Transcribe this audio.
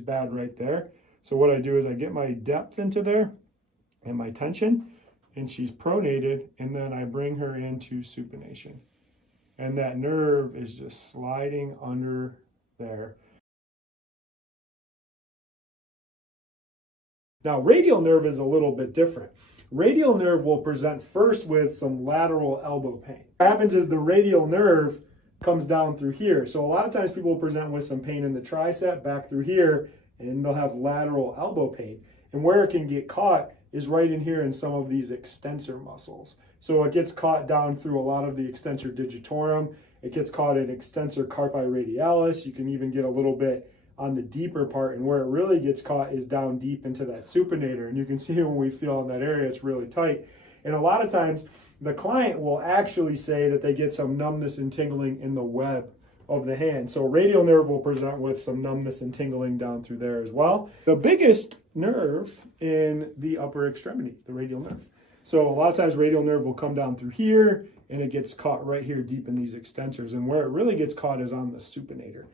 bad right there. So what I do is I get my depth into there and my tension, and she's pronated, and then I bring her into supination. And that nerve is just sliding under there. Now, radial nerve is a little bit different. Radial nerve will present first with some lateral elbow pain. What happens is the radial nerve comes down through here. So a lot of times people will present with some pain in the tricep back through here, and they'll have lateral elbow pain. And where it can get caught is right in here in some of these extensor muscles. So it gets caught down through a lot of the extensor digitorum. It gets caught in extensor carpi radialis. You can even get a little bit on the deeper part, and where it really gets caught is down deep into that supinator. And you can see when we feel in that area, it's really tight. And a lot of times the client will actually say that they get some numbness and tingling in the web of the hand. So radial nerve will present with some numbness and tingling down through there as well. The biggest nerve in the upper extremity, the radial nerve. So a lot of times radial nerve will come down through here, and it gets caught right here deep in these extensors. And where it really gets caught is on the supinator.